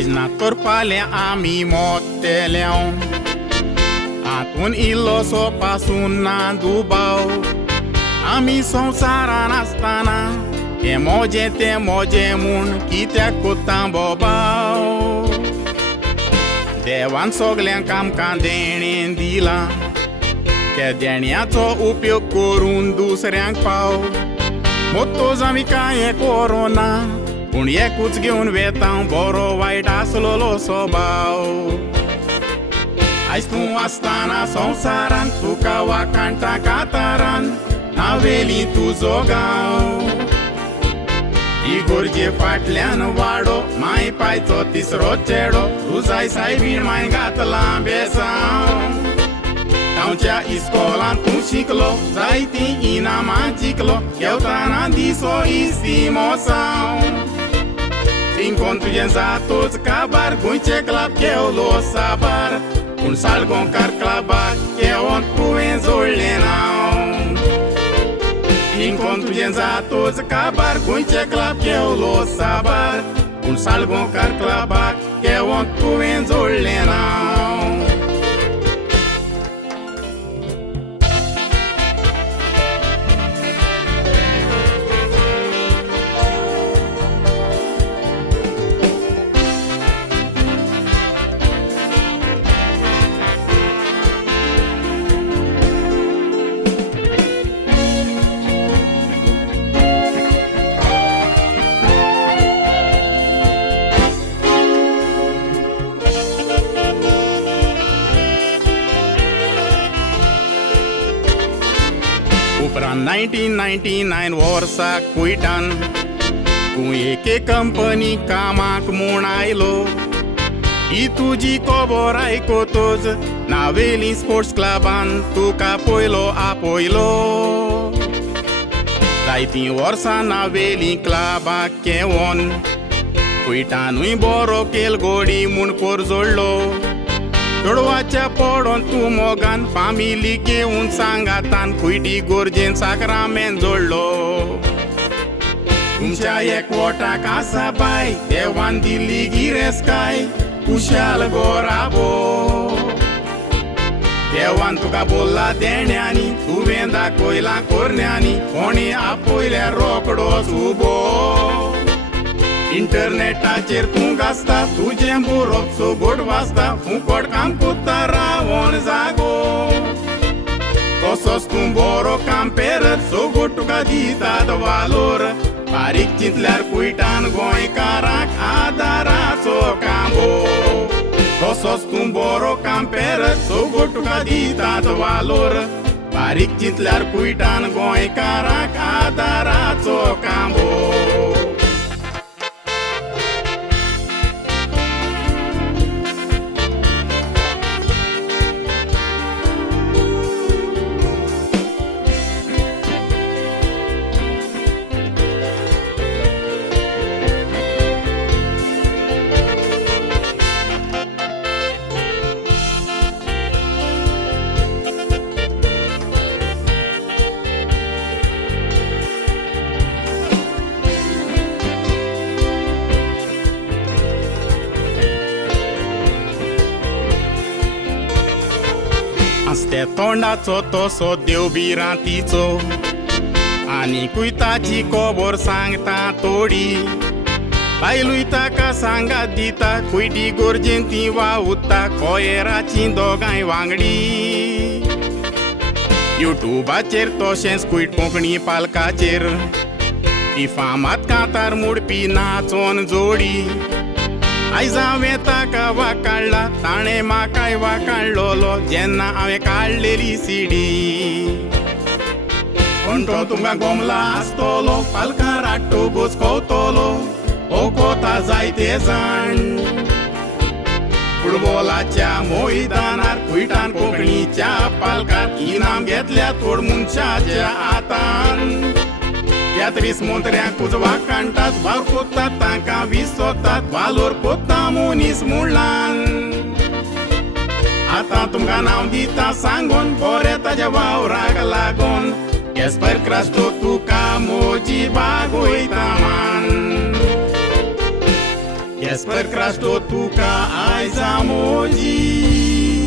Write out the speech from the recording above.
आयज ना तर फाल्यां आमी मोत्तेल्यां हातून इल्लोसो पासून ना दुबाव आमी संवसारान आसतना हे मोजे म्हूण कित्याक कोत्ता बोबाव देवान सगल्यांक आमकां देणें दिलां त्या देण्याचो उपयोग करून दुसऱ्यांक पाव मोत्तोज आमी कांय कोरोना पूण एकूच घेवन वेता बरो वायट आसलोलो स्वभाव आयज तूं आसतना संवसारान तुका वाकाणटा कातारान नावेली तुजो गांव इगोर्जे फाटल्यान वाडो माय पायचो तिसरो चेडो तुजाय सायबीण माय घातला बेसांव गांवच्या इस्कॉलान तूं शिकलो जायतीं इनामां जिखलो येवताना दिसो इस्ती मोसांव तिंकोन तुजें जातोच काबार गोंयचे क्लब केवलो साबार पूण साळगांवकार क्लबाक केवोन तुवें जोडलें नांव तिंकोन तुजें जातोच काबार गोंयचे क्लब केवलो साबार पूण साळगांवकार क्लबाक केवोन तुवें जोडलें नांव उपरांत 1999 वर्सा क्विटान तूं एके कंपनी कामाक म्हूण आयलो ही तुजी खबर आयकोतोच नावेली स्पोर्ट्स क्लबान तुका पयलो आपयलो जायतीं वर्सां नावेली क्लबाक केवोन क्विटानूय बरो केल गोडी म्हूण कोर जोडलो चोडवाच्या पडोन तूं मोगान फामिली घेवन सांगातान कुयटी गोरजेन साक्रामेंत जोडलो तुमच्या एकवटाक आसा बाय देवान दिल्ली गिरेस्काय खुशाल गोराबो देवान तुका बोल्ला देण्यांनी तुवें दाखयलां कोरण्यांनी कोणी आपयल्यार रोकडोच उबो इंटरनेटाचेर तूं गासता तुजें बरोवप सोगोट वाचता फुकट काम कोत्ता रावोन जागो तसोच तूं बरो काम पेरत सोगोट तुका दितात वालोर बारीक चिंतल्यार कुयटान गोंयकाराक आदाराचो कांबो तसोच तूं बरो काम पेरत सोगोट तुका दितात वालोर बारीक चिंतल्यार कुयटान गोंयकाराक आदाराचो कांबो आस्ते तोंडाचो तसो देव बिरांतीचो आनीकूय ताची खबर सांगता तोडी बायलूय ताका सांगात दिता कुयटी गोरजेन ती वावुरता कोयराची दोगांय वांगडी युट्यूबाचेर तशेंच कुयट कोंकणी पालकाचेर ती फामाद कांतार मोडपी नाचोन जोडी आयज हांवें ताका वाकाडला ताणें म्हाकाय वाकाडलोलो जेन्ना हांवें काडलेली सीडी पूण तो तुमकां गोमला आसतलो पालकां राट्टो बोचकोवतलो हो कोता जायते जाण फुटबॉलाच्या मैदानार कुयटान कोंकणीच्या पालकान इनाम घेतल्या थोड मनशाच्या हातान यात्रीस मंत्र्यांक उजवा काडटात भाव कोत्तात तांकां विसोतात वालोर कोत्ता मनीस म्हणलान आतां तुमकां नांव दिता सांगून बरें ताज्या वावराक लागून एस्पर क्रास्टो तुका मोजी बाग वयता मान Spre Crasto tuca ai zamoji